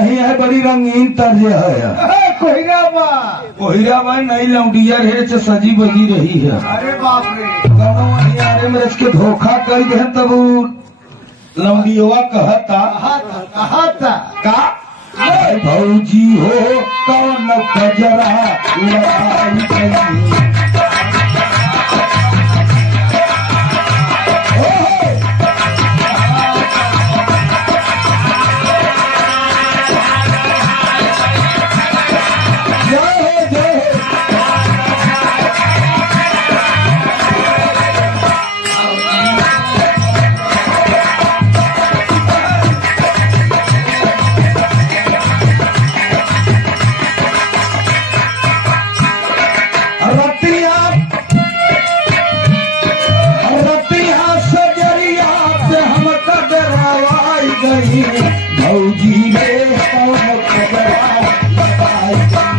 नहीं है, बड़ी रंगीन तर्ज है। कोहिरा भाई नहीं लौटिया ढेर से सजी बजी रही है। अरे बाप रे, अरे में इसके धोखा कर दे तब लौंडियवा कहता का भौजी हो कौन कजरा लगाई गई। भौजी रे कौन कजरा लगाई गई।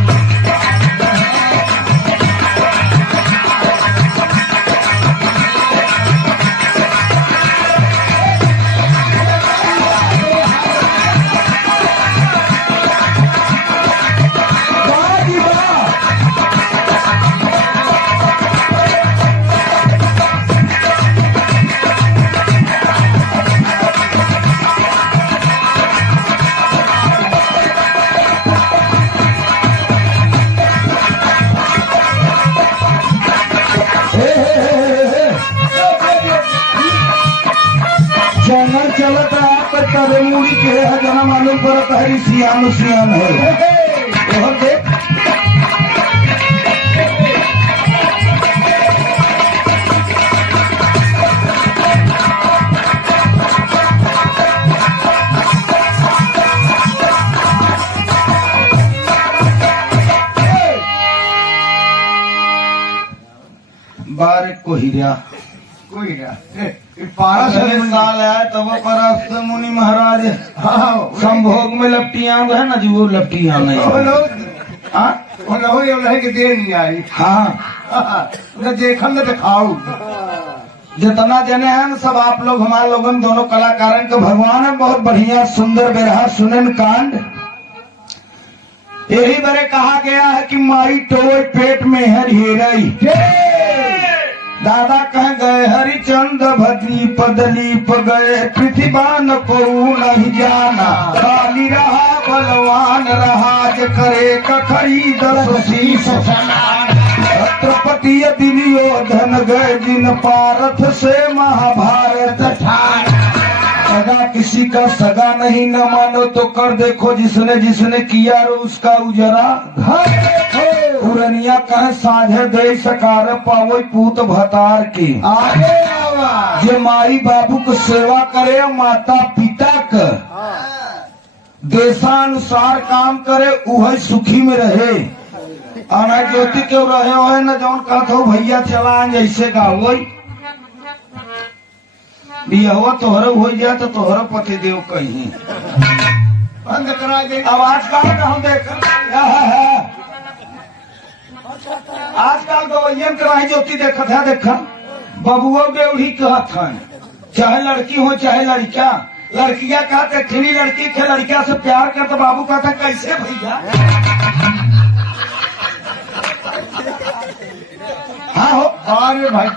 जंगल चलत है आप तबे मुड़ी के जना मालूम पड़ता है सियान सियान है। और देख बार कोहिरा पारा साल है तब पर मुनि महाराज संभोग में लपटियां है ना जो लपटियां नहीं के देर नहीं आई। हाँ देखल न दिखाऊ जितना जने हैं सब आप लोग हमारे लोगन दोनों कलाकारन के भगवान है बहुत बढ़िया सुंदर बेरहा सुनन कांड। यही बरे कहा गया है कि माई टोए पेट में है हीरई। दादा कह गए हरिचंद भदीप दलीप गए पृथ्वीबान को नहीं जाना। काली रहा बलवान रहा ज करे खरीद शीश छत्रपति दुर्योधन गए जिन पारथ से महाभारत ठान। सगा किसी का सगा नहीं न मानो तो कर देखो जिसने जिसने किया रो उसका उजरा घर। पुरनिया कहे साझे दे सकार पावो पूत भतार की। आगे आवा जे माई बाबू को सेवा करे माता पिता का देशानुसार काम करे वह सुखी में रहे। आना ज्योति क्यों रहे हो न जौन कहते हो भैया चला जैसे गावो बिहवा तोहर हो जाए तो तोहर पति देव कहीं बंद करा दे। आवाज का हम देख आजकल गवैयन कराही ज्योति देखत है देखा बबुआ बेवड़ी कहत है चाहे लड़की हो चाहे लड़का। लड़कियां कहते खिली लड़की थे लड़किया से प्यार करते बाबू कहते कैसे भैया। हाँ हो अरे भाई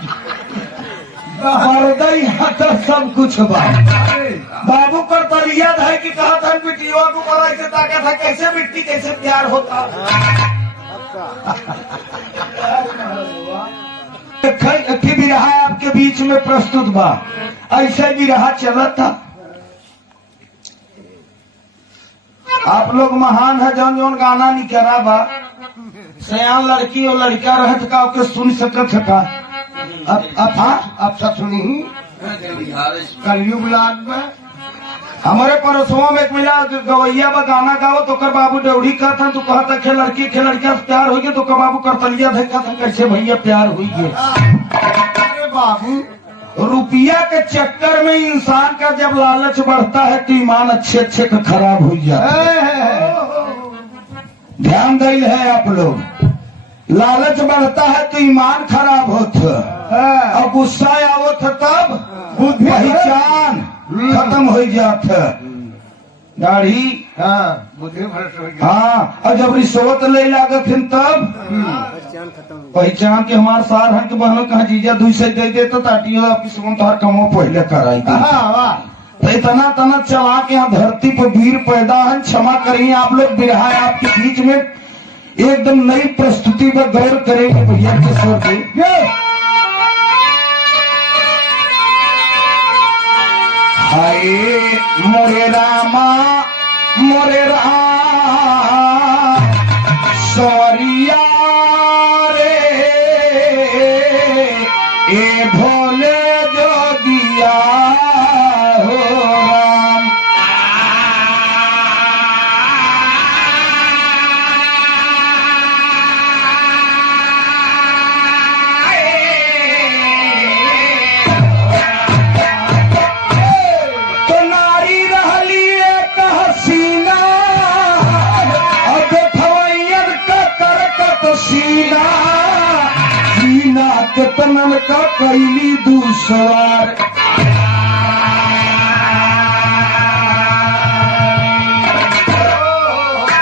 तो सब कुछ बाबू कर तलिया है कि कहा था मिट्टियों को बड़ा ऐसे ताकत है कैसे मिट्टी कैसे प्यार होता। भी रहा आपके बीच में प्रस्तुत बा ऐसे भी रहा चलत था। आप लोग महान है जौन जौन गाना नहीं करा बा सयान लड़की और लड़का रहत का के सुन सकत का। अब सब सुनी कलयुग लाग में हमारे पड़ोसों में एक मिला गवैया बा गाना गाओ तो कर बाबू डेवढ़ी कहता तू कहता खे लड़की खे लड़का से प्यार हो गया तो कर बाबू करतलिया देखा था कैसे भैया प्यार हुई गया। अरे बाबू रुपया के चक्कर में इंसान का जब लालच बढ़ता है तो ईमान अच्छे अच्छे का खराब हो जाता है। ध्यान दिल है आप लोग लालच बढ़ता है तो ईमान खराब होता और गुस्सा आवत तब बुद्धि पहचान खत्म हो जाता। दाढ़ी। हाँ बुद्धि भ्रष्ट हो गया। हाँ, और जब रिश्वत ले लागत हिन तब पहचान के हमार सार हन के बहनों कहा जीजा दुई से दे दे तो ताटियो ऑफिस में तोहर कमो पहले कराई दी। हाँ वाह। तो इतना तना चला के यहाँ धरती पर वीर पैदा है। क्षमा करिए आप लोग, बिरहा है आपके बीच में एकदम नई प्रस्तुति पर गौर करेंगे भैया के स्वर पे। हाय मोरे रामा मोरे राम सवरिया रे ए भोले जोगिया हो राम। तो नारी रहली एक हसीना और देखवैयन का करकत सीना सीना के तनन का कैली दूसवार।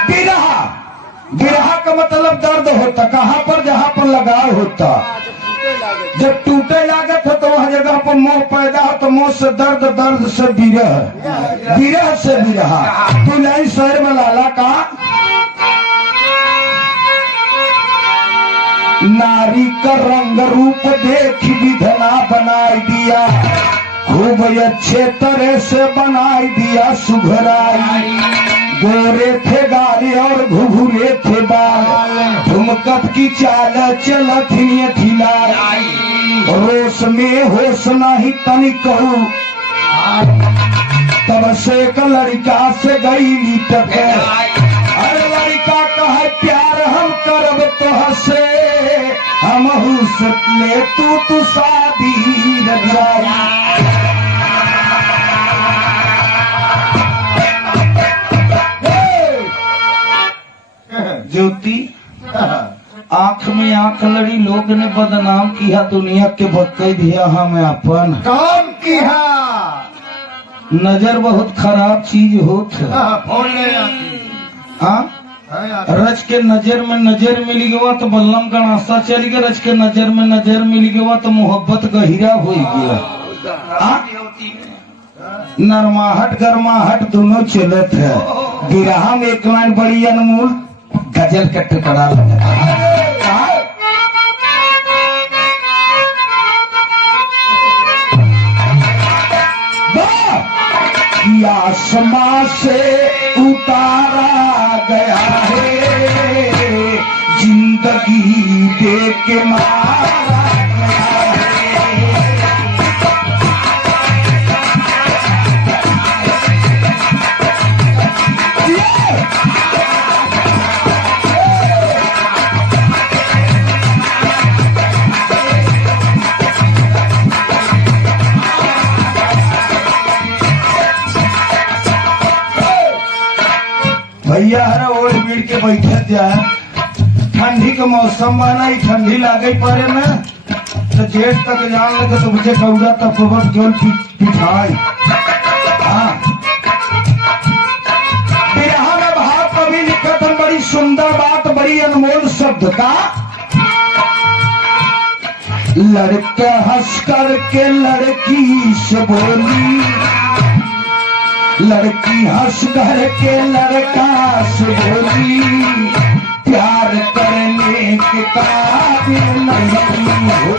बिरहा बिरहा का मतलब दर्द होता कहाँ पर, जहाँ पर लगाव होता। जब टूटे लागत है तो वह जगह पर मोह पैदा हो तो मोह से दर्द, दर्द से विरह, विरह से बिरहा। तू नहीं शहर में लाला का नारी का रंग रूप देख विधना बनाई दिया, खूब अच्छे तरह से बनाई दिया सुघराई। गोरे थे गाले और घुघुरे थे बाल, ठुमकत की चाल चलत ही खिलाई। रोश में होश नहीं तनी कहू तब से एक लड़का से गई टके। अरे लड़का कहे प्यार हम करब तो हसे हम हुसत ले तू शादी रजाई। ज्योति आंख में आंख लड़ी, लोग ने बदनाम किया, दुनिया के भक्कई दिया हम अपन। कौन किया? नजर बहुत खराब चीज होत है। हाँ रच के नजर में नजर मिल गया तो बल्लम का नाश्ता चल गया, रच के नजर में नजर मिल गया तो मोहब्बत गहिरा हो गया। नरमाहट गरमाहट दोनों चलत है। बिरहा में एक लाइन बड़ी अनमोल गजल का टुकड़ा लगा। आसमां से उतारा गया है, जिंदगी दे के मारा भैया हर ओढ़ बीड़ के बैठे जाए। ठंडी के मौसम बना, ठंडी लागे पड़े न तो जेठ तक जान लगे तो मुझे कौड़ा तक केवल पिठाई। हाँ बिरहा में भाव कवि लिखत है बड़ी सुंदर बात, बड़ी अनमोल शब्द का। लड़के हंस कर के लड़की से बोली, लड़की हंस कर के लड़का से बोली, प्यार करने के काबिल नहीं हो।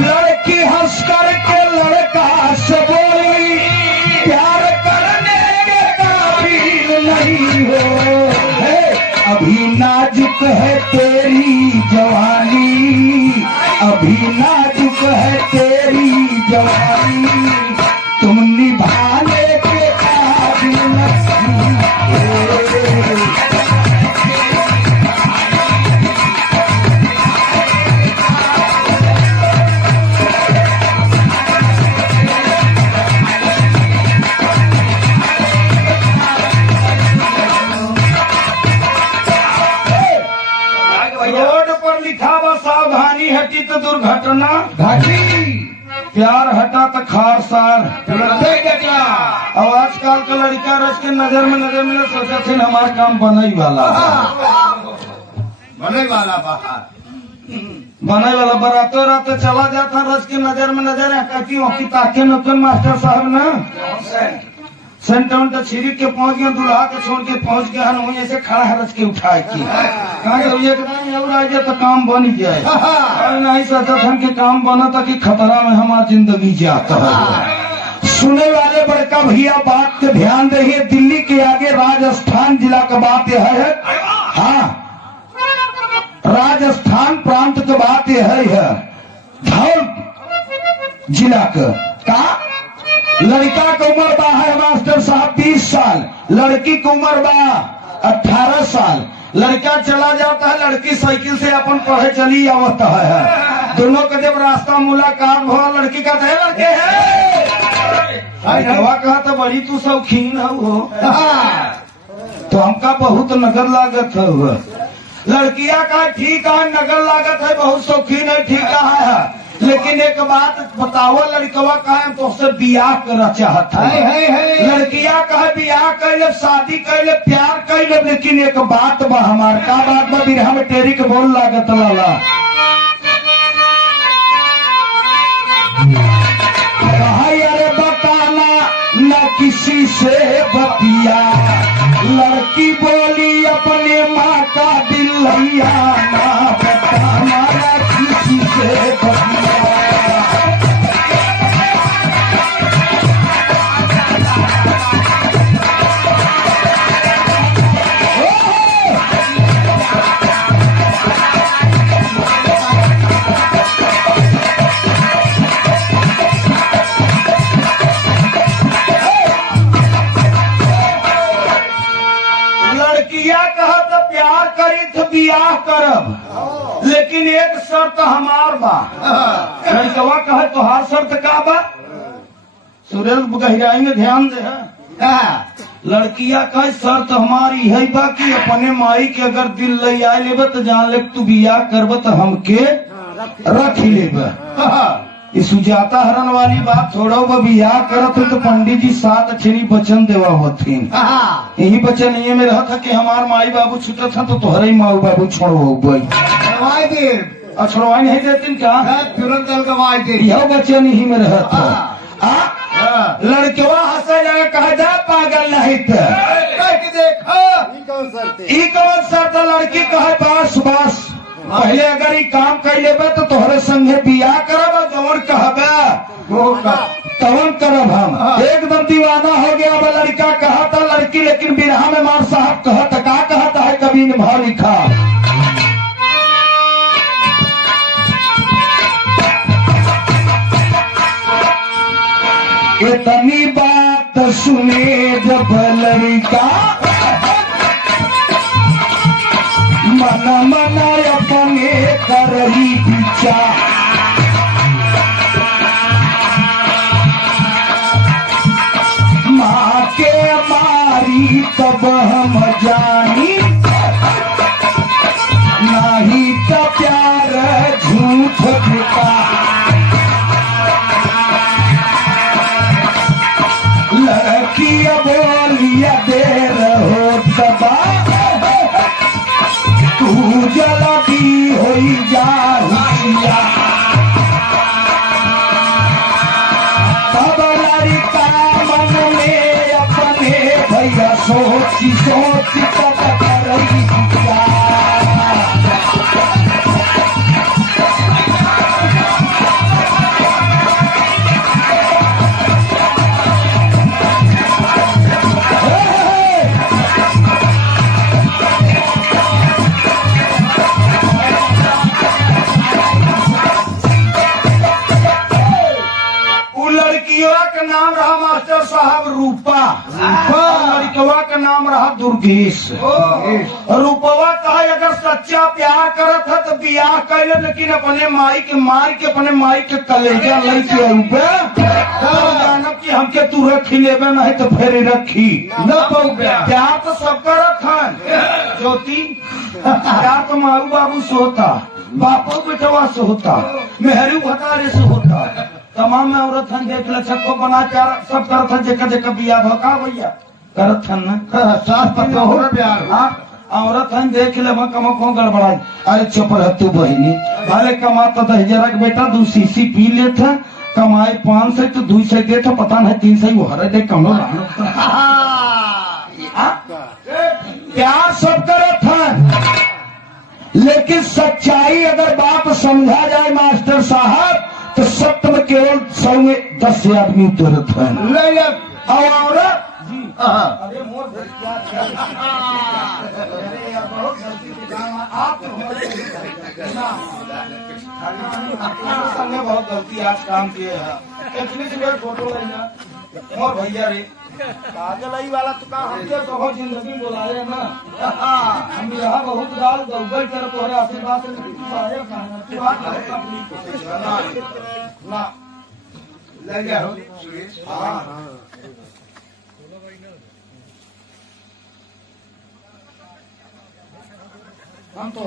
लड़की हंस कर के लड़का से बोली, प्यार करने के काबिल नहीं हो। अभी नाजुक है तेरा भैया रोड पर लिखा बा सावधानी हटी तो दुर्घटना घाटी प्यार हटा तो खारसार। तुरंते जटला अब आजकल का लड़का रच के नजर में सोचा थे हमारा काम बने वाला बने वाला बाहर बने वाला बरातो रात चला जाता रच के नजर में नजर कहती ताके नौकन मास्टर साहब ना सेंटन तो छिरी के पहुंच गया दुल्हा के छोड़ के पहुंच गया हन ऐसे खड़ा है रच के उठाए की कहा एकदम और आ जाए तो काम बन जाए और नहीं सोचा था कि काम बना था कि खतरा में हमारी जिंदगी जाता है। सुने वाले बड़का भैया बात के ध्यान रहिए, दिल्ली के आगे राजस्थान जिला का बात यह है। हाँ, राजस्थान प्रांत की बात यह है, धौल जिला का लड़का की उम्र बा है मास्टर साहब 20 साल, लड़की की उम्र बा 18 साल। लड़का चला जाता है, लड़की साइकिल से अपन पढ़े चली आवता है। दोनों का जब रास्ता मुलाकात हुआ, लड़की का थे लड़के है कहा तो बड़ी तू शौकीन हो तो हमका बहुत नगर लागत है। लड़किया का ठीक है, नगर लागत है, बहुत शौकीन है, ठीक है। लेकिन एक बात बताओ, लड़कवा का तो उससे बियाह करना चाहता है। लड़किया का बियाह कर ले, शादी कर ले, प्यार कर ले, लेकिन एक बात बा हमार का बात बा बिरहा में टेरी के बोल लागत लाला अरे बताना न किसी से बतिया, लड़की बोली अपने माँ का दिल लिया, ना बताना न किसी से बतिया। बियाह करब, लेकिन एक शर्त हमार बा। लड़कवा कहे तोहार शर्त का बा? सुरेश गहराई में ध्यान दे। लड़किया कहे शर्त हमारी है बा कि अपने माई के अगर दिल ले आए लेब तो जान ले तू बियाह करब तो हमके रख लेब। ये सुजाता हरण वाली बात छोड़ो, वो बियाह करत तो पंडित जी 7 अक्षरी वचन देवा होती। यही वचन ये में रहा था कि हमार माई बाबू छूटा था तो तुम्हारे माऊ बाबू छोड़ो छोड़वाई नहीं देती क्या? तुरंत अलगवाई दे। यह वचन यही में रहा था। लड़कवा हंसे जाए कहा जा पागल नहीं कौन शर्त? लड़की कहे बस बस पहले अगर ये काम कर लेबे तो तोहरे संगे बियाह करब, जवन कहबे तवन करब। हम एकदम दीवाना हो गया। अब लड़का कहा था लड़की, लेकिन बिरहा में मार साहब कहता का कहता है कभी ने भाव लिखा। इतनी बात सुने जब लड़का मन अपने कर ही विचार, माँ के मारी तब हम जानी, नहीं तो प्यार झूठ झूठा। लड़की बोलिया दे रहो दबा, तू जल्दी हो जा हुशिया। तब लड़का मन में अपने भैया सोची सोची तब करही विचार। नाम रहा मास्टर साहब रूपा लड़कवा का नाम रहा दुर्गेश। रूपवा कहा अगर सच्चा प्यार करत है तो बियाह कैले, लेकिन अपने माई के मार के अपने माई के कलेजा लेके रूपे जानब की हमके तू रखी लेवे नहीं तो फिर रखी न प्यार तो सब करत है। ज्योति प्यार तो मारू बाबू से होता, बापो बेटवा से होता, मेहरू भतारे से होता, तमाम में औरत हन देख ले छक्को बना चार सब करत हन जेका जेका बिया भका भैया करत हन न सास पत्नी हो प्यार। हाँ औरत हन देख ले कम को गड़बड़ाई। अरे चुप रह तू बहिनी, अरे कमाता 10,000 का बेटा 2 सीसी पी लेता, कमाए 500 तो 200 देता, पता नहीं 300 वो हरे दे कमो प्यार सब करत हन, लेकिन सच्चाई अगर बात समझा जाए मास्टर साहब तो सत्य में केवल 100 में 10 आदमी उतरत है और औरत अरे मोर संगे बहुत गलती आज काम किए हैं। इतनी फोटो लेना मोर भैया रे काजल वाला तो का हमके बहुत जिंदगी बोलाए ना, हम यहाँ बहुत दाल दौगल कर तोहरे आशीर्वाद से ना लग गया हो सुरेश। हम तो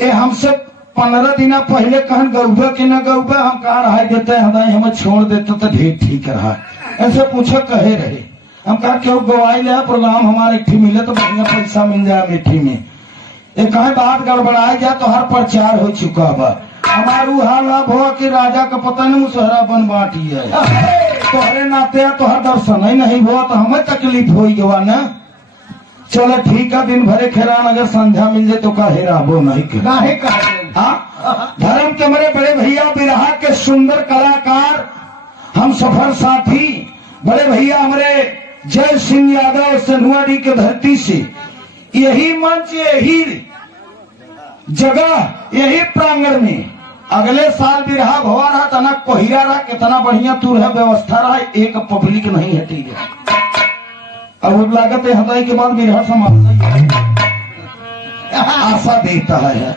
ए हमसे 15 दिन पहले कहन गौबे कि न गौबे, हम कहा रहा देते हदाई हमें छोड़ देते तो ढेर ठीक रहा। ऐसे पूछे कहे रहे, हम कहा क्यों गवाई ले प्रोग्राम हमारे एक मिले तो बढ़िया पैसा मिल जाए मीठी में। एक कहे बात गड़बड़ाए गया तो हर प्रचार हो चुका बा, हमारू हाल अब हो कि राजा का पता नहीं मुसहरा बन बाटी है, तोहरे नाते तो हर दर्शन ही नहीं हुआ तो हमें तकलीफ हो गवा न। चलो ठीक है, दिन भरे खेरान अगर संध्या मिल जाए तो काहे राबो नहीं धर्म के मेरे बड़े भैया बिरहा के सुंदर कलाकार, हम सफर साथी बड़े भैया हमारे जय सिंह यादव सनुआडी के धरती से, यही मंच यही जगह यही प्रांगण में अगले साल बिरहा भवा रहा तना कोहिरा रहा, कितना बढ़िया तू रहा व्यवस्था रहा, एक पब्लिक नहीं हटी गया। अब लागत है हटाई के बाद बिरहा समाप्त आशा देता है।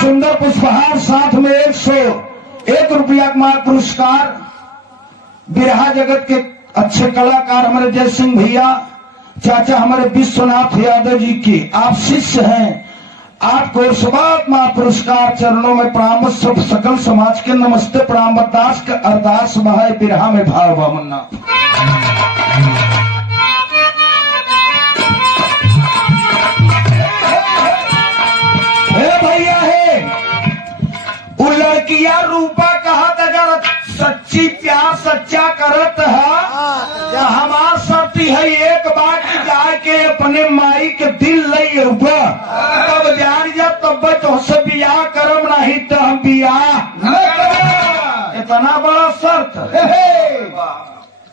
सुंदर पुष्पहार साथ में 101 रुपया का पुरस्कार बिरहा जगत के अच्छे कलाकार हमारे जय सिंह भैया चाचा हमारे विश्वनाथ यादव जी के आप शिष्य हैं, आपको सुबात मां पुरस्कार चरणों में प्रणाम, सब सकल समाज के नमस्ते प्रणाम, अरदास के अरदास बहाय बिरहा में भाव बामन्ना। भैया है वो लड़कियां रूपा कहा अगर सच्ची प्यार सच्चा करत है, हमार शर्त है एक बार की जाए के अपने माई के दिल लई रूपा तब जान जब तब तुमसे बियाह करम नहीं तो हम बियाह इतना बड़ा शर्त।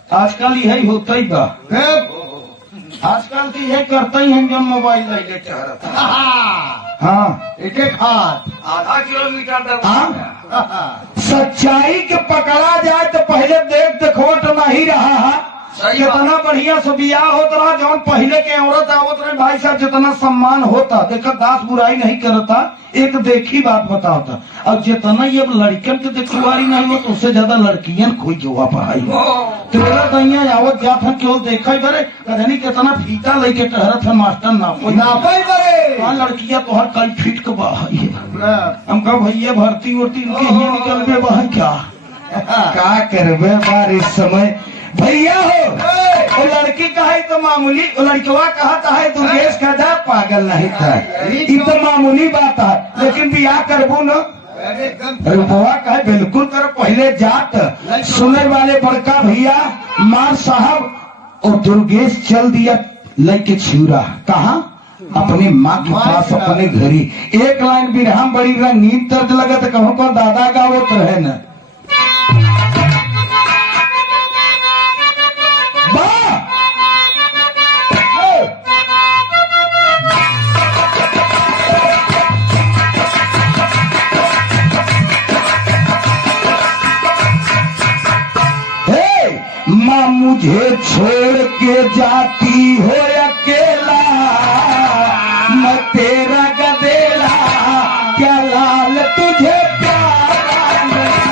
आजकल यही होता ही बा, आजकल तो यह करते ही हैं जो मोबाइल ले चाहता। हाँ एक हाथ आधा किलोमीटर तक सच्चाई के पकड़ा जाए तो पहले देखोट नहीं रहा है, कितना बढ़िया से बियाह होता रहा, जौन पहले के औरत आवत रहे भाई साहब जितना सम्मान होता, देखा दास बुराई नहीं करता, एक देखी बात बताता। अब जितना ये लड़कियन के देखुआरी नहीं हो तो उससे ज्यादा लड़कियन खोई जुआ पढ़ाई तेरा दैया आवत जात है केवल देखा ही बरे कदनी कितना फीता लेके टहरत है मास्टर नापे बरे लड़कियां तो हर कई फीट के बाहर हम कहा भैया भर्ती उर्ती इनके ही निकल गए बाहर क्या करबे बार इस समय भैया हो। वो लड़की का है तो मामूली, वो लड़कवा कहता है तू देश का जा पागल नहीं था, ये तो मामूली बात है, लेकिन बियाह करबू न रुपवा कहे बिल्कुल कर पहले जात सुने वाले बड़का भैया मार साहब और दुर्गेश चल दिया लेके छिरा कहा अपनी माँ के पास अपने घरी। एक लाइन बिरहम बड़ी रंगीन तर्ज लगे तो कहूँ को दादा गावत रहे न मुझे छोड़ के जाती हो अकेला, मैं तेरा गदेला, क्या लाल तुझे प्यारा नहीं।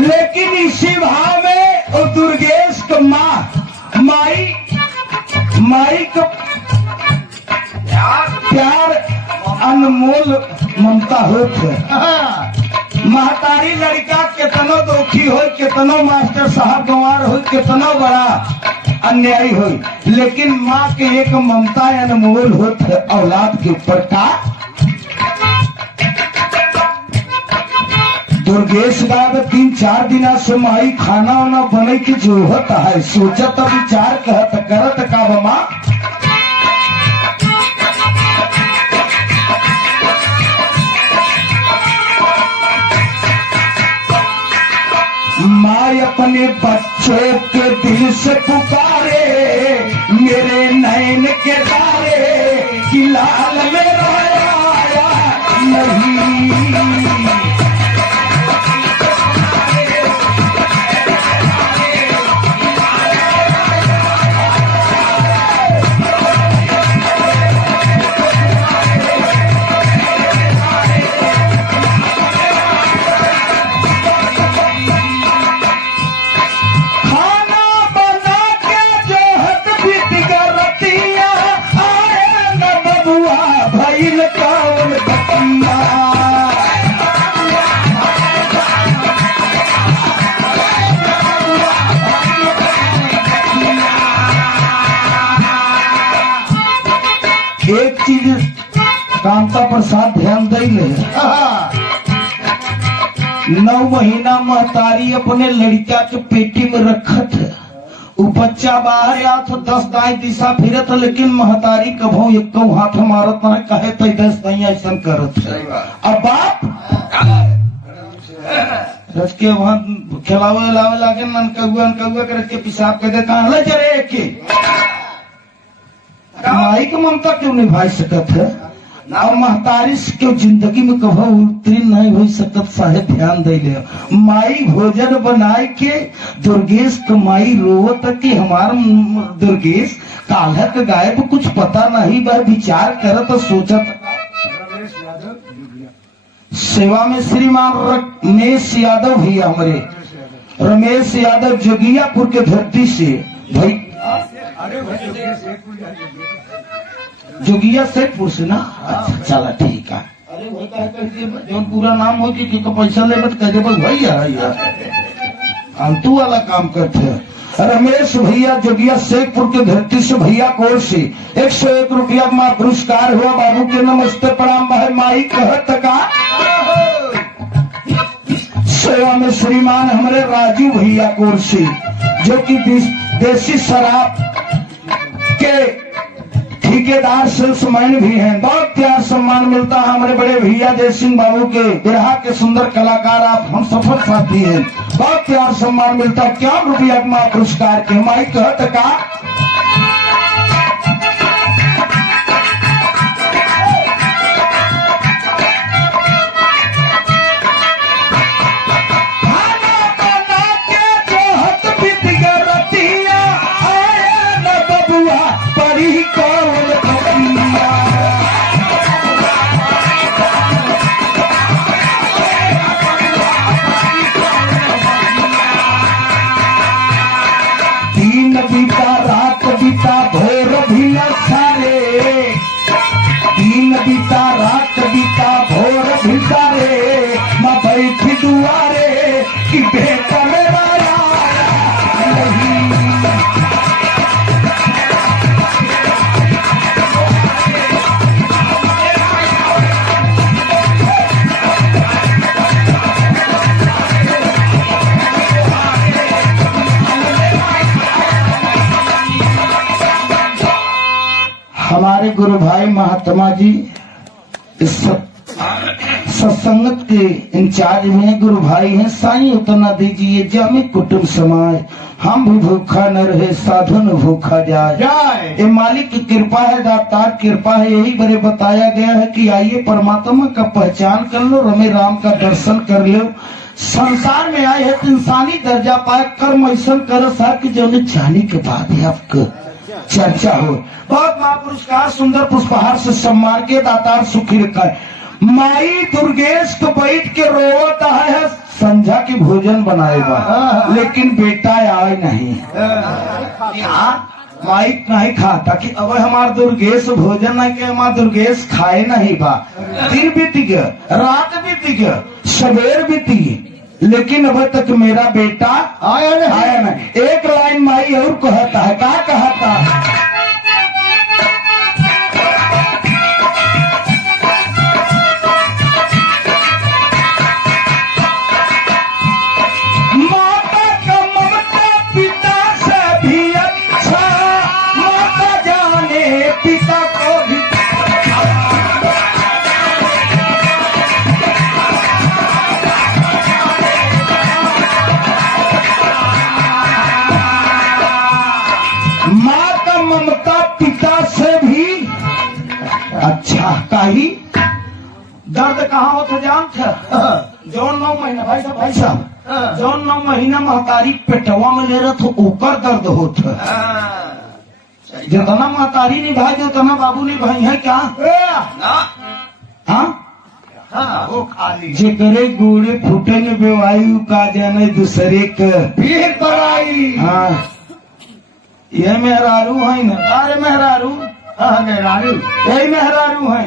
लेकिन इसी भाव में वो दुर्गेश का माई का प्यार अनमोल ममता होते। महतारी लड़का कितनो दुखी हो, कितनो मास्टर साहब गंवार हो, कितनो बड़ा अन्यायी हो, लेकिन माँ के एक ममता अनमोल होते औलाद के ऊपर का। दुर्गेश गाँव 3-4 दिन से माई खाना वाना बने की जरूरत है, सोचत विचार कहत करत का बमा। माँ अपने बच्चों के दिल से पुकारे, मेरे नैन के तारे कि लाल मेरा आया नहीं। एक चीज कांता प्रसाद ध्यान दे ले, 9 महीना महतारी अपने लड़का के पेटी में रखत है। वो बच्चा बाहर आत 10 दाई दिशा फिरत, लेकिन महतारी कभो एक हाथ मारत न कहे तो 10 दाई ऐसा करत है। अब बाप रस के वहां खिलावे लावे लागे ननकौआ कर के पिसाब कर दे, कहा ले चले के माई की ममता क्यों निभा सकत है। और महतारी के जिंदगी में कभो उत्तीर्ण नहीं हो सकत, साहे ध्यान दे ले। माई भोजन बनाए के दुर्गेश कमाई रोवत कि हमार दुर्गेश कालक गायब कुछ पता नहीं, वह विचार करत सोचत। सेवा में श्रीमान रमेश यादव भैया, हमारे रमेश यादव जोगियापुर के धरती से भाई, जोगिया सेठपुर से ना। अच्छा चला ठीक है। अरे वही कहे पूरा नाम हो कि पैसा ले कह दे भैया अंतु वाला काम करते हैं। रमेश भैया जोगिया शेखपुर के धरती से भैया कोर से 101 रुपया माँ पुरस्कार हुआ। बाबू के नमस्ते प्रणाम भाई। माई कहत का सेवा में श्रीमान हमारे राजू भैया कोर से, जो कि देसी शराब के ठेकेदार सेल्समैन भी हैं। बहुत प्यार सम्मान मिलता है हमारे बड़े भैया जय सिंह बाबू के, बिरहा के सुंदर कलाकार आप हम सफल साथी हैं। बहुत प्यार सम्मान मिलता है। क्या रुपया माँ पुरस्कार के। माई कहत का बीता रात बीता भोर भी न सारे, दिन बीता रात बीता भोर भी सारे, मैं बैठी दुआरे कि बेटा मेरा नहीं। हमारे गुरु भाई महात्मा जी इस सत्संगत के इंचार्ज में गुरु भाई हैं, साईं उतना दीजिए जामे कुटुंब समाए, हम भी भूखा न रहे साधु न भूखा जाए। ये मालिक की कृपा है, दातार कृपा है। यही बड़े बताया गया है कि आइए परमात्मा का पहचान कर लो, रमे राम का दर्शन कर लो। संसार में आए है तो इंसानी दर्जा पाए, कर्म ऐसा करो साहब कि जो जाने के बाद है आपको चर्चा हो। बहुत महापुरस्कार सुंदर पुष्पहार से सम्मान के दातार सुखी रखा है। माई दुर्गेश को बैठ के रोता है, संझा की भोजन बनाएगा लेकिन बेटा आए नहीं। माई नहीं खाता कि अब हमार दुर्गेश भोजन नहीं के, हमार दुर्गेश खाए नहीं बा। दिन बीत गया, रात बीत गया, सवेर बीत गई, लेकिन अब तक मेरा बेटा आया नहीं। एक लाइन माई और कहता है, क्या कहता है? ही दर्द कहाँ होता जानत है? जौन 9 महीना भाई साहब जौन 9 महीना महतारी पेटवा में ले रहा था ऊपर दर्द होता। जितना महतारी नहीं भाई उतना बाबू नहीं भाई है क्या? हाँ वो खाली जेकरे गुड़े फूटे ने बेवायु का जाने दूसरे के फिर पराई। हाँ ये मेहरारू है ना? अरे मेहरारू मेहरारू यही मेहरारू है।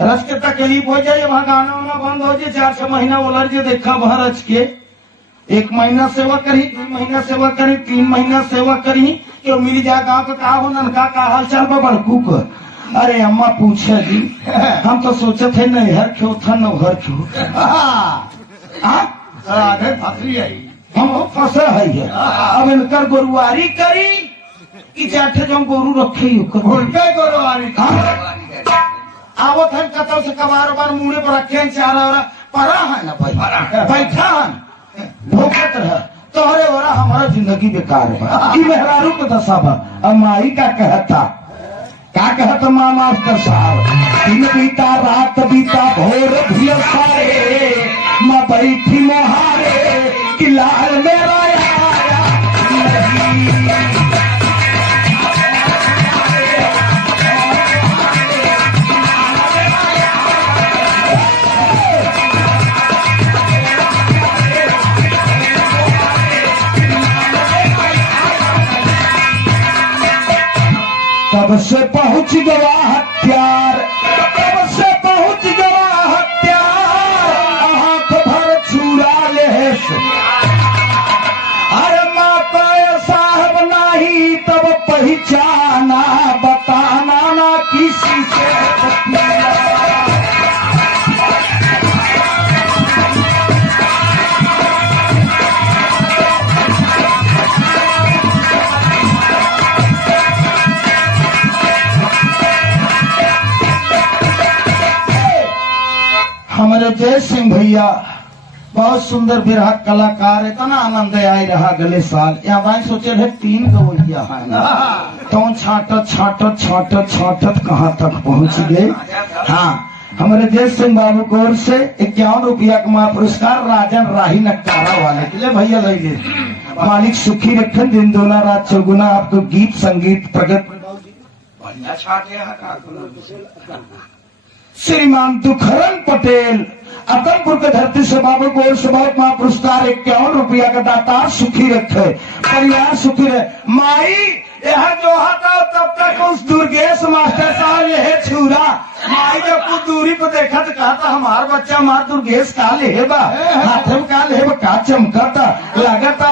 रच के तकलीफ हो जाए, वहाँ गाना वाना बंद हो जाए, 4-6 महीना उलर जे देखा वहाँ रच के 1 महीना सेवा करी, 2 महीना सेवा करी, 3 महीना सेवा करी, क्यों मिल जाए गाँव का हो ननका का हाल चाल बड़कू को। अरे अम्मा पूछे जी, हम तो सोचे थे नहर क्यों था नहर क्यों फसली आई हम फंसा है। अब इनकर गोरुआरी करी कि जाठे जो गोरू रखे गोरुआरी आवत है कतल से कबार बार मुड़े पर रखे 4 और परा है ना भाई बैठा है भोगत रहा तोहरे और हमारा जिंदगी बेकार है। ई मेहरारू के दशा बा। अब माई का कहता माँ मास्टर साहब, दिन बीता रात बीता भोर भी सारे, मैं बैठी मोहारे कि लाल मेरा तब से पहुंच गया हत्यार, तब से पहुंच गया हत्यार, हाथ भर छुरा ले। अरे माता साहब नहीं तब पहचाना, बताना ना किसी से। हमारे जय सिंह भैया बहुत सुंदर बिरहा कलाकार, इतना आनंद आई रहा अगले साल। यहाँ भाई सोचे रहे 3 गवैया है ना, तो छाटत कहाँ तक पहुँच गए। हाँ हमारे जय सिंह बाबू की ओर से 51 रुपया का महापुरस्कार राजन राही नक्कारा वाले के लिए भैया ले ले। मालिक सुखी रखन, दिन दोना रात चौगुना आपको गीत संगीत प्रगट। श्रीमान दुखरन पटेल अकलपुर के धरती से बाबू को ओर से बहुत महापुरस्कार 51 रुपया का दातार सुखी रखे, परिवार सुखी रहे। माई यह जो था तब तक उस दुर्गेश मास्टर साहब यह छुरा माई जब कुछ दूरी पर देखा तो कहा था हमार बच्चा हमार दुर्गेश का लेबा हाथ में का लेबा का चमकता लगता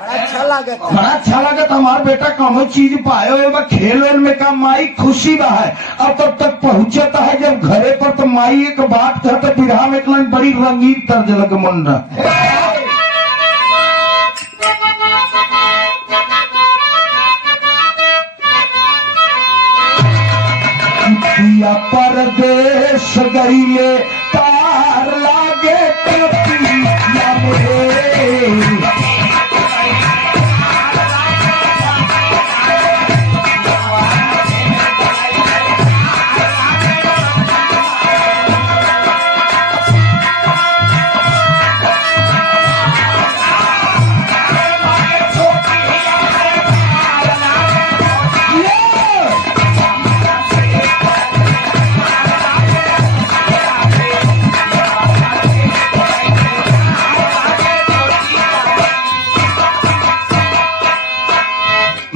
बड़ा अच्छा लगता। हमार बेटा कौनो चीज पाए हुए खेल वेल में का माई खुशी बा है। अब तब तक पहुंचता है जब घरे पर तो माई एक बात कहते बिरहा में एक बड़ी रंगीन तर्ज लग मुंडा परदेश गईले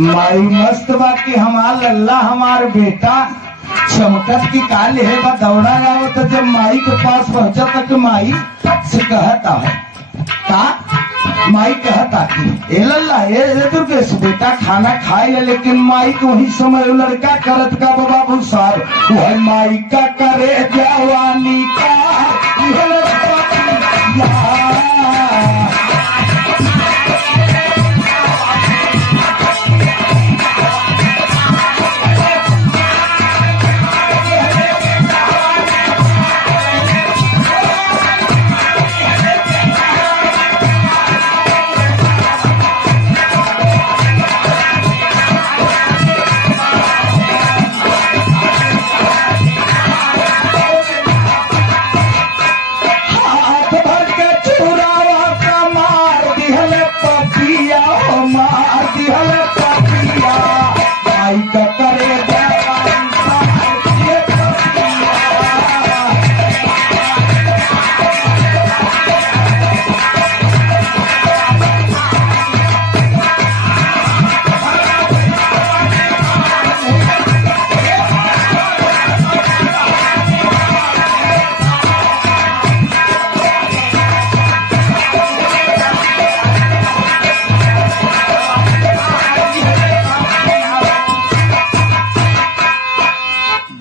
माई मस्त बा कि हमार लल्ला हमार बेटा चमकत की काल है बा दौड़ा आओ तो जब माई के पास पहुंचा तक माई से कहता है का माई कहता कि ए लल्ला ए दुर्गेश बेटा खाना खाए ले, लेकिन माई को वही समय लड़का करत का बाबा भूसार वह माई का करे जवानी का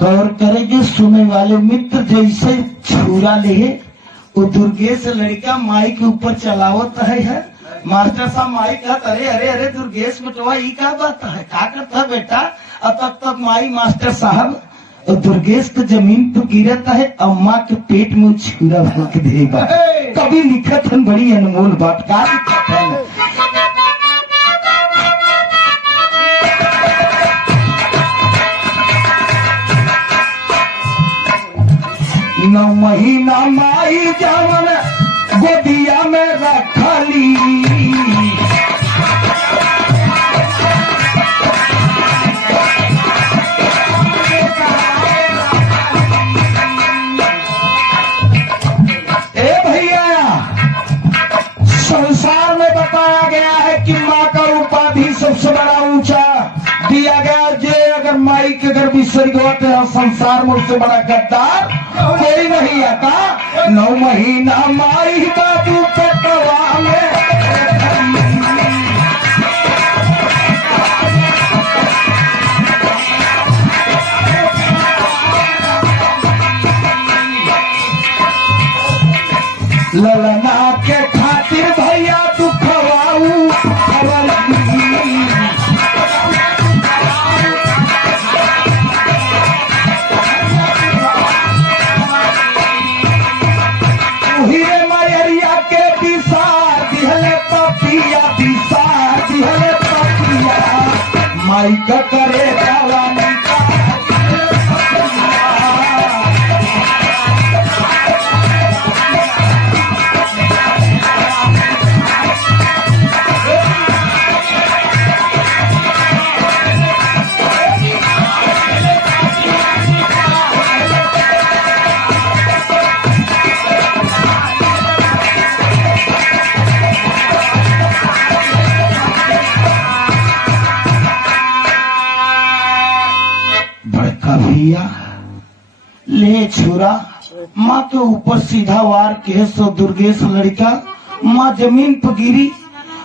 गौर करेंगे सुने वाले मित्र जैसे छुरा ले वो दुर्गेश लड़का माई के ऊपर चलावत है मास्टर साहब माई कहता अरे अरे अरे दुर्गेश बेटवा ये क्या बात है क्या करता बेटा अब तक तक माई मास्टर साहब और दुर्गेश को जमीन पर गिरता है अम्मा के पेट में छुरा भर के देगा कभी लिखत है बड़ी अनमोल बात का लिखत है नौ महीना माई जावन गोदिया में रखली ए भैया संसार में बताया गया है कि माँ का उपाधि सबसे बड़ा ऊंचा दिया गया जे अगर माई के घर भी स्वर्ग होते हैं संसार में उससे बड़ा गद्दार कोई नहीं आता 9 महीना माई बाबू पेटवा में ललना के खातिर भैया दुखवाऊ माई का करे जवानी का भैया ले छुरा माँ के ऊपर सीधा वार के सो दुर्गेश लड़का माँ जमीन पर गिरी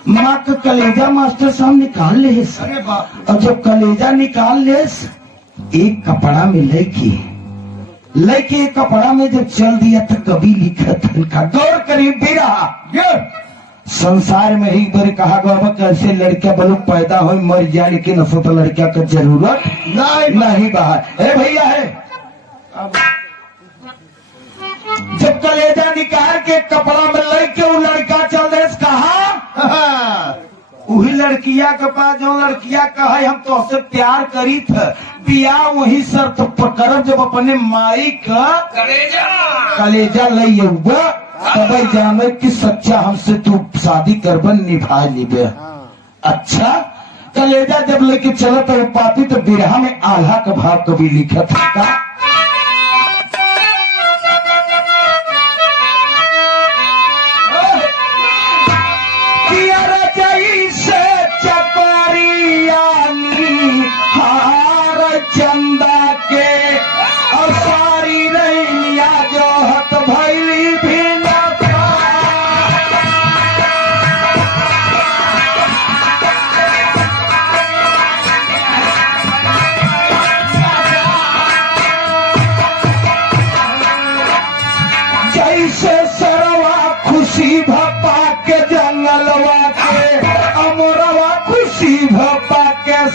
माँ का कलेजा मास्टर साहब निकाल ले और जब कलेजा निकाल ले एक कपड़ा में लेके एक कपड़ा में जब चल दिया तो कभी लिखत का गौर करीब भी रहा संसार में ही बार कहा गया कैसे लड़कियां बलू पैदा हो मर जाए लेकिन तो लड़किया का जरूरत नहीं बाहर है भैया है जब कलेजा निकाल के कपड़ा में लेके वो लड़का चल रहे कहा वही लड़किया के पास जो लड़किया कहा हम तो उससे प्यार करी थे बिया वही शर्त पकड़ जब अपने माई का कलेजा ले तब जाने कि सच्चा हमसे तू शादी करबन निभा लेबे अच्छा कलेजा जब लेके चला तो पाती तो बिरहा में आल्हा का भाव कभी लिखा था चकोरिया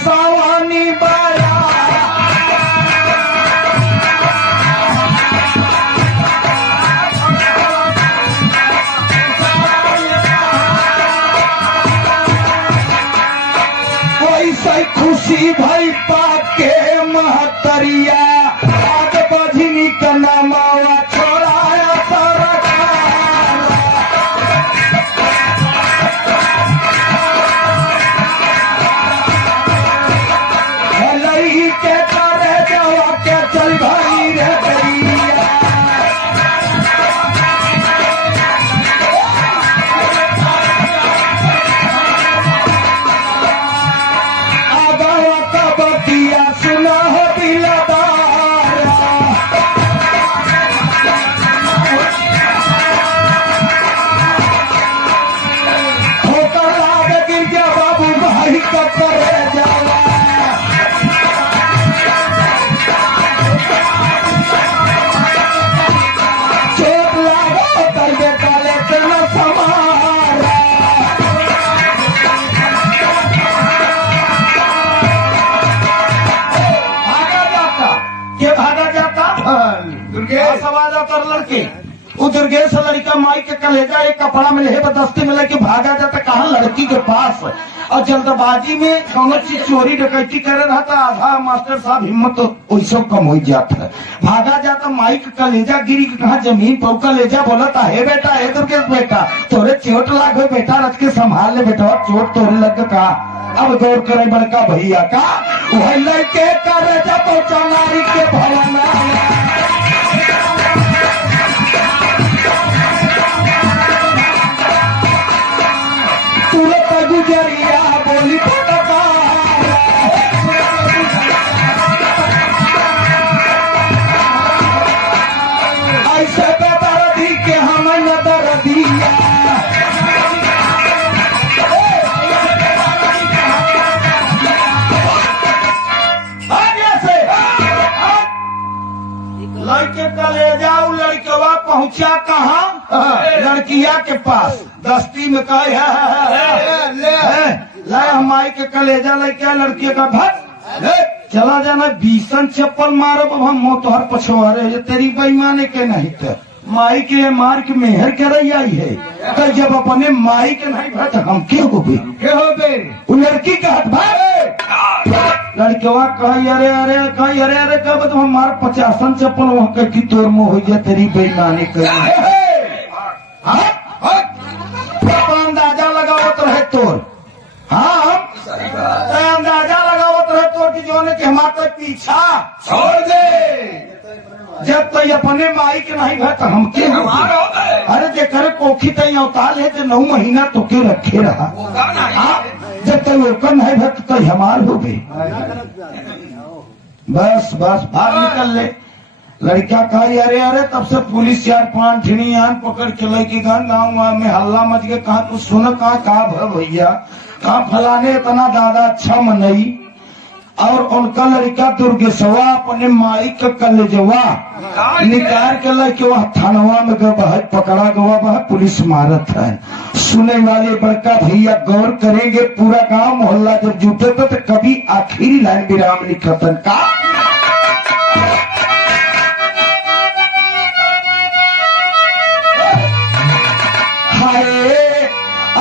सावानी बाया वैसे खुशी भई पाके महतरिया आग बजनी का नामावा छोड़ाया सरकार लई के करे जवा के चल भाई रे भैया आगावा का बतिया सुना हो बिलदारा ठोकर लाग गिर गया बाबू भाई का करे जावा चोट लागो तर बेटाले तेना समारा भागा जाता के भागा जाता दुर्गेश आवाज आता लड़के वो दुर्गेश लड़का माई के कलेजा एक कपड़ा में ले बदस्ती में लेके भागा जाता कहा लड़की के पास और जल्दबाजी में कौन चीज चोरी डकैती करे रहता आधा मास्टर साहब हिम्मत तो वैसे कम हो जाता भागा जाता माई के कलेजा गिरी के कहा जमीन पर कलेजा बोलता है बेटा है दुर्गेश बेटा तोरे चोट लाग बेटा रच के संभाल ले बेटा चोट तोरे लग का अब गौर करे बड़का भैया का वह लड़के करे जब चनारी के भवना तुरंत गुजरिया बोली ऐसे बेदर्दी के हम न दर्दिया लड़के का ले जाओ लड़कवा पहुंचा कहाँ लड़किया के पास दस्ती में कहे ले हमारे के कलेजा लेके लड़की का भट चला जाना भीषण चप्पल मारो अब हम मोतहर पछुआरे ये तेरी बेईमाने के नहीं थे माई के मार के मेहर कर आई है तो जब अपने माई के नहीं भट हम के हो गए वो लड़की का हट भाग लड़केवा कही अरे अरे कही अरे अरे कब तो हमार 50 चप्पल वहां कर की तोर में हो जाए तेरी बेईमानी कर अंदाजा लगावत रहे तोर हाँ अंदाजा लगावत रहे तोर की जो ने के हमारे पीछा छोड़ दे जब तो अपने माई के नहीं भर तो हम के अरे जे करे कोखी तई अवताल है जो 9 महीना तो के रखे रहा जब तक ओकर नहीं भर तो हमार हो गई बस बस बाहर निकल ले लड़का कही अरे अरे तब से पुलिस 4-5 ठिनियान पकड़ के लेके गाँव में हल्ला मच गया कहा कुछ सुन कहा भैया कहा फलाने इतना दादा अच्छा मनई और उनका लड़का दुर्गेशवा अपने माई का कलेजवा निकाल के लेके वह थानवा में गवा पकड़ा गवा वह पुलिस मारत है सुने वाले बड़का भैया गौर करेंगे पूरा गांव मोहल्ला जब जुटे तो कभी आखिरी लाइन विराम लिखतन का हाय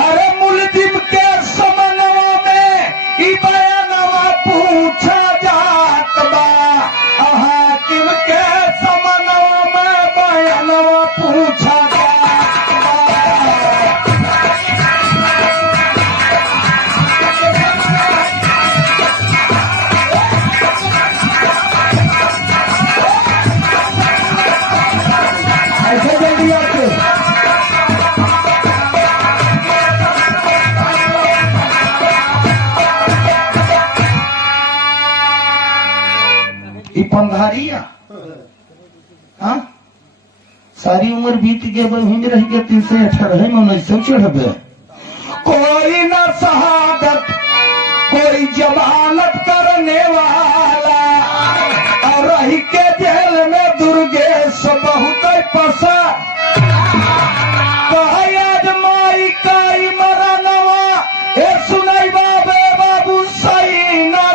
अरे मुलजिम के समनवा में ई बयानवा पूछा जात बा हाकिम के समनवा में बयानवा पूछा जात बा ऐसे जल्दी आके पंधारिया हाँ सारी उम्र बीत गए हिंज रह गए 318 में 1994 कोई न शहादत कोई जमानत करने वाला और रही के जेल में दुर्गेश बहुत पसा आज माई काई मरनवा ए सुनाई बाबे बाबू सही न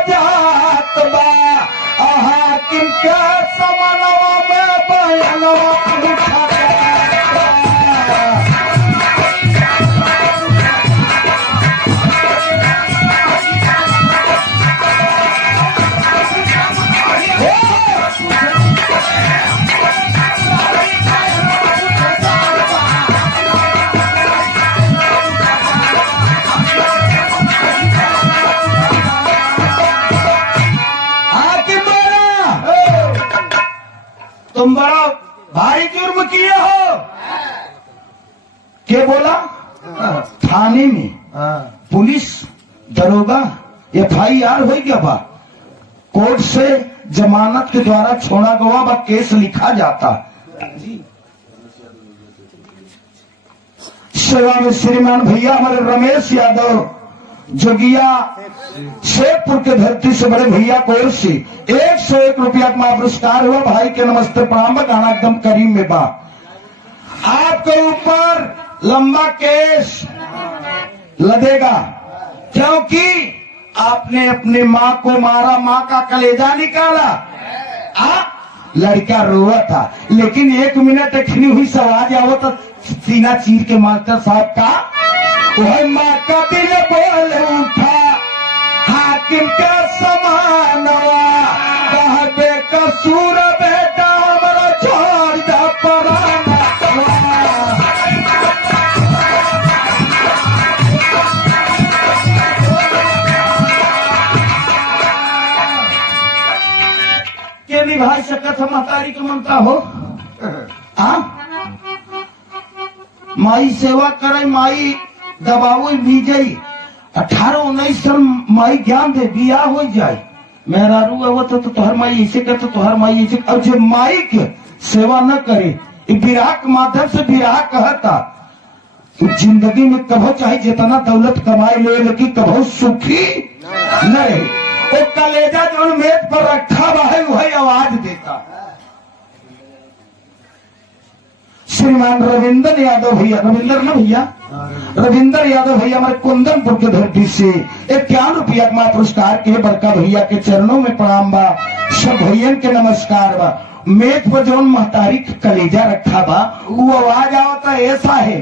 तुम बड़ा भारी जुर्म किए हो। के बोला? थाने में पुलिस दरोगा FIR हो गया बा, कोर्ट से जमानत के द्वारा छोड़ा गवा बा, केस लिखा जाता। सेवा में श्रीमान भैया हमारे रमेश यादव जोगिया शेखपुर के धरती से बड़े भैया को ओर से 101 रुपया का पुरस्कार हुआ। भाई के नमस्ते प्रणाम। गाना एकदम करीम में बा। आपके ऊपर लंबा केस लदेगा क्योंकि आपने अपनी माँ को मारा, माँ का कलेजा निकाला। लड़का रोआ था, लेकिन 1 मिनट खिनी हुई सवाज आओ तो सीना चीर के मास्टर साहब का वह माँ का दिल बोल उठा, हाकिम का समानवा कह बेकसूर बेटा हमारा छोड़ जा पराना। के निभाई सकत हम महतारी के ममता हो। माई सेवा करे, माई दबाओ बीजई 18-19 साल माई ज्ञान दे बिया हो जाए। मेहरारू आवत तो तोहर माई ऐसे करते, तोहर माई ऐसे। अब जो माई के सेवा न करे, विराह के माध्यम से विराह कहता जिंदगी में कभो चाहे जितना दौलत कमाए ले, लेकिन कभो सुखी न रहे। वो कलेजा जो मेज पर रखा हुआ है वही आवाज देता। श्रीमान रविंदर यादव भैया, रविंदर ना भैया, रविंदर यादव भैया हमारे कुंदनपुर के धरती से 51 रुपया का पुरस्कार के बड़का भैया के चरणों में प्रणाम बा। सब भैयन के नमस्कार बा। मेज पर जो महतारी कलेजा रखा बा वो आवाज आवता ऐसा है,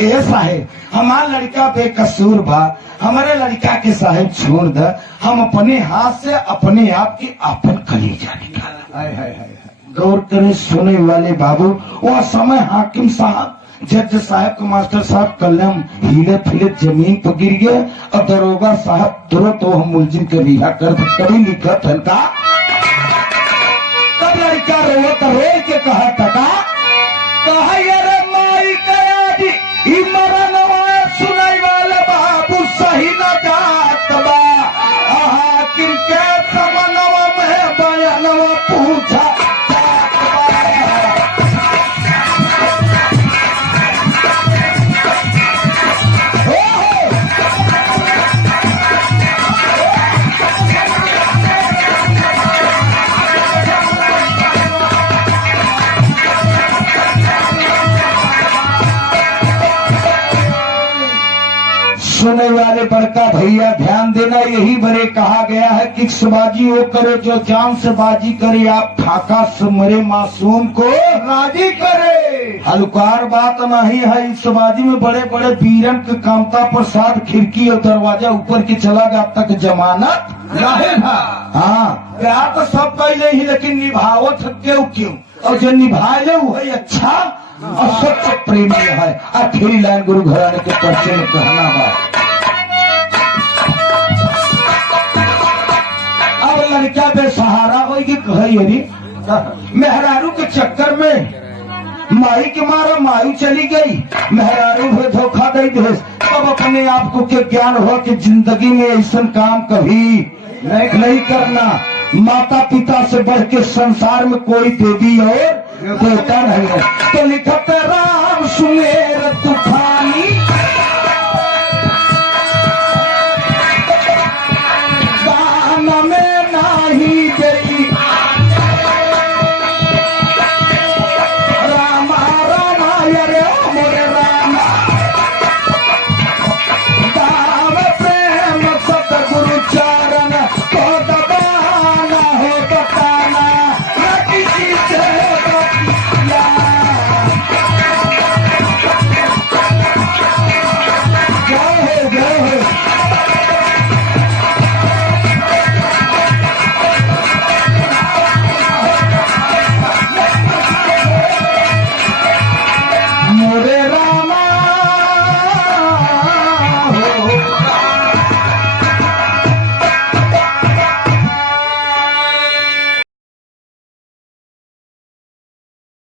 ऐसा है। हमारा लड़का बेकसूर बा, हमारे लड़का के साहेब छोड़ द, हम अपने हाथ से अपने आप की आपन कलेजा निकाला। गौर करें सुने वाले बाबू, वह समय हाकिम साहब, जज साहब के मास्टर साहब कलम हिले फिले जमीन पर गिर गए और दरोगा साहब तुरंत वो हम मुलजिम के रिहा कर दे। कभी लिखत है का तब लड़का रो तो रो के कहा था का अरे माई कयाजी मरनवा सुनाई वाले बाबू सही न जात बा। हाकिम के समनवा में बयानवा पूछा सुने वाले बड़का भैया ध्यान देना। यही बड़े कहा गया है कि बाजी वो करे जो जान से बाजी करे, आप फाका से मरे मासूम को राजी करे। हलकार बात नहीं है। इस बाजी में बड़े बड़े वीरन के कामता प्रसाद खिड़की और दरवाजा ऊपर के चला गया, अब तक जमानत रहे ना। हाँ प्यार तो सब पहले ही, लेकिन निभावत क्यों और जो निभाए वही अच्छा और सच्चा प्रेमी है। आखिरी लाइन गुरु घराने के पर्चे में कहना बा। अब लड़का बेसहारा होगी कही मेहरारू के चक्कर में माई के मारा माई चली गई, मेहरारू भी धोखा दे दे। तब अपने आप को के ज्ञान हुआ कि जिंदगी में ऐसा काम कभी नहीं करना। माता पिता से बढ़ के संसार में कोई देवी और देवता नहीं है। तो लिखते राम सुमेर तूफानी